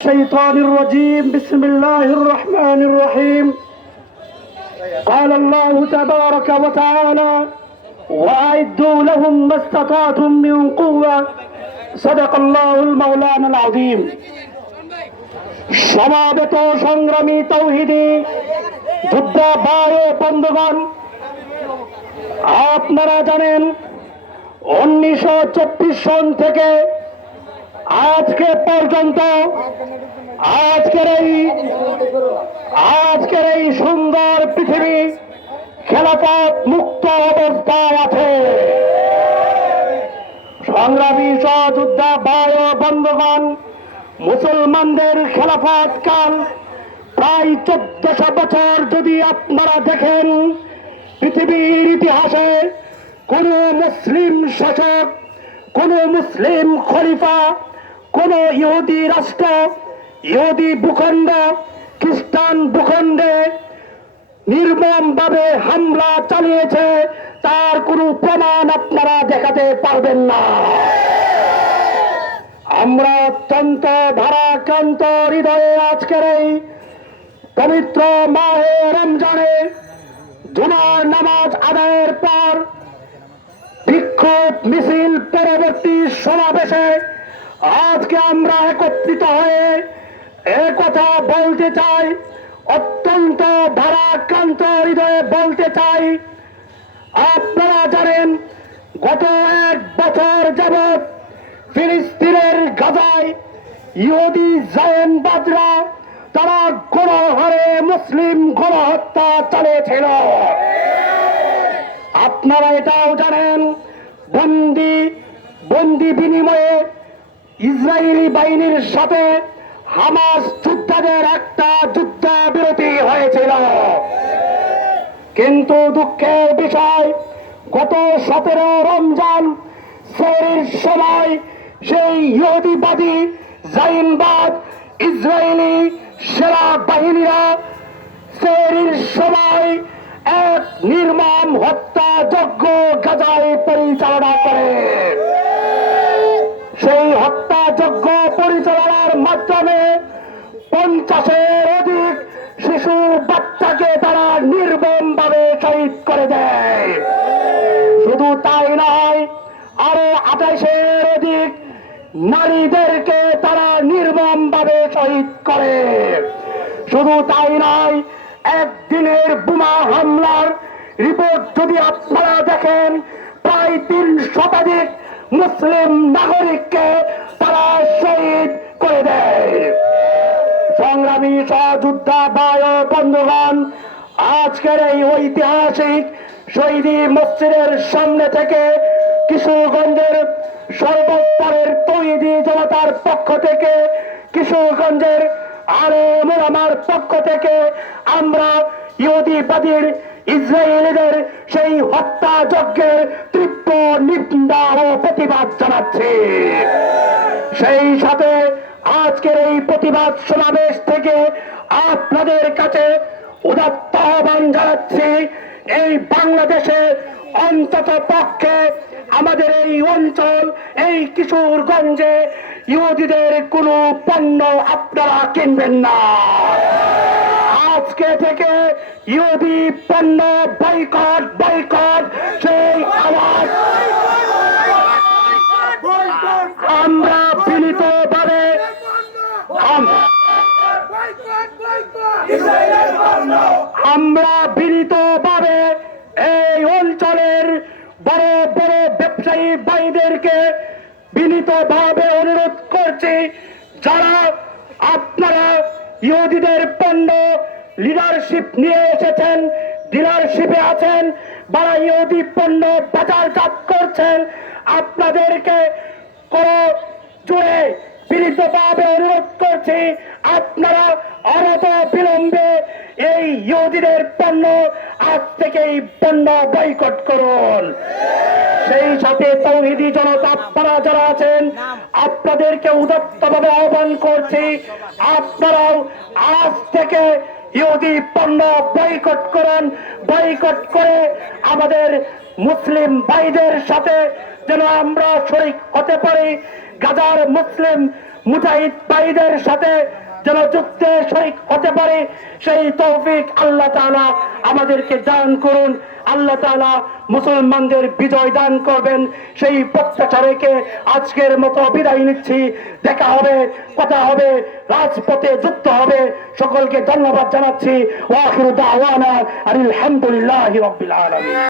الشيطان الرجيم بسم الله الرحمن الرحيم قال الله تبارك وتعالى وأعدوا لهم ما استطعتم من قوة صدق الله المولانا العظيم সমাবেত সংগ্রামী তৌহিদি যোদ্ধা বারো বন্ধুগণ আপনারা জানেন উনিশশো চব্বিশ সন থেকে আজকে পর্যন্ত, আজকের এই আজকের এই সুন্দর পৃথিবী খেলাফত মুক্ত অবস্থায় আছে। সংগ্রামী সহযোদ্ধা ভাই ও বন্ধুগণ, মুসলমানদের খেলাফত কাল প্রায় চোদ্দশো বছর যদি আপনারা দেখেন, পৃথিবীর ইতিহাসে কোন মুসলিম শাসক, কোন মুসলিম খলিফা কোন ইহুদি রাষ্ট্র, ইহুদি ভূখণ্ড, খ্রিস্টান ভূখণ্ডে নির্মম ভাবে হামলা চালিয়েছে, তার কোনো প্রমাণ আপনারা দেখাতে পারবেন না। আমরা অত্যন্ত ভারাক্রান্ত হৃদয়ে আজকের এই পবিত্র মাহে রমজানে জুমার নামাজ আদায়ের পর বিক্ষোভ মিছিল পরবর্তী সমাবেশে আজকে আমরা একত্রিত হয়ে কথা বলতে চাই, অত্যন্ত ভারাক্রান্ত হৃদয়ে বলতে চাই। আপনারা জানেন, গত এক বছর যাবৎ ফিলিস্তিনের গাজায় ইহুদি জায়নবাদরা তারা গণহারে মুসলিম গণহত্যা চালিয়েছিল। আপনারা এটাও জানেন, বন্দি বন্দি বিনিময়ে ইসরায়েলি বাহিনীর সাথে হামাস যোদ্ধাদের একটা যুদ্ধ বিরতি হয়েছিল। কিন্তু দুঃখের বিষয়, গত সতেরো রমজান সেরির সময় সেই ইহুদিবাদী জাইনবাদ ইসরায়েলি সেনা বাহিনীরা সেরির সময় এক নির্মম হত্যা পঞ্চাশের অধিক শিশু বাচ্চাকে তারা নির্মম ভাবে শহীদ করে দেয়। শুধু তাই নয়, আরও আঠাশের অধিক নারীদেরকে তারা নির্মম ভাবে শহীদ করে। শুধু তাই নয়, একদিনের বোমা হামলার রিপোর্ট যদি আপনারা দেখেন, প্রায় তিন শতাধিক মুসলিম নাগরিককে তারা শহীদ করে দেয়। সংগ্রামী সহযোদ্ধা বায় বন্ধুগণ, আজকের এই ঐতিহাসিক শহীদি মসজিদের সামনে থেকে কিশোরগঞ্জের সর্বস্তরের তৈরি জনতার পক্ষ থেকে কিশোরগঞ্জের আরে মোলামার পক্ষ থেকে আমরা ইহুদিবাদীর ইসরায়েলিদের সেই হত্যাযজ্ঞের তীব্র নিন্দা ও প্রতিবাদ জানাচ্ছি। সেই সাথে আজকের এই প্রতিবাদ সমাবেশ থেকে আপনাদের কাছে উদাত্ত আহ্বান জানাচ্ছি, এই বাংলাদেশে অন্তত পক্ষে আমাদের এই অঞ্চল, এই কিশোরগঞ্জে ইহুদিদের কোনো পণ্য আপনারা কিনবেন না। আজকে থেকে ইহুদি পণ্য বয়কট বয়কট আমরা বিনীতভাবে এই অঞ্চলের বড় বড় ব্যবসায়ী ভাইদেরকে বিনীতভাবে অনুরোধ করছি, যারা আপনারা ইহুদিদের পণ্য লিডারশিপ নিয়ে এসেছেন ডিলারশিপে আছেন বা ইহুদি পণ্য বাজারজাত করছেন, আপনাদেরকে কোন জুড়ে বিনীতভাবে অনুরোধ করছি, আপনারা অনত বিলম্বে এই ইহুদিদের পণ্য আজ থেকে এই পণ্য বয়কট করুন। সেই সাথে তৌহিদি জনতা আপনারা যারা আছেন, আপনাদেরকে উদাত্তভাবে আহ্বান করছি, আপনারাও আজ থেকে ইহুদি পণ্য বয়কট করুন, বয়কট করে আমাদের মুসলিম ভাইদের সাথে যেন আমরা শরিক হতে পারি, গাজার মুসলিম মুজাহিদ ভাইদের সাথে যেন যুদ্ধে শরিক হতে পারে, সেই তৌফিক আল্লাহ তাআলা আমাদেরকে দান করুন। আল্লাহ তাআলা মুসলমানদের বিজয় দান করবেন। সেই প্রত্যাশা আজকের মতো বিদায় নিচ্ছি। দেখা হবে, কথা হবে, রাজপথে যুক্ত হবে। সকলকে ধন্যবাদ জানাচ্ছি। ওয়াখিরু দাওয়ানা আলহামদুলিল্লাহি রাব্বিল আলামিন।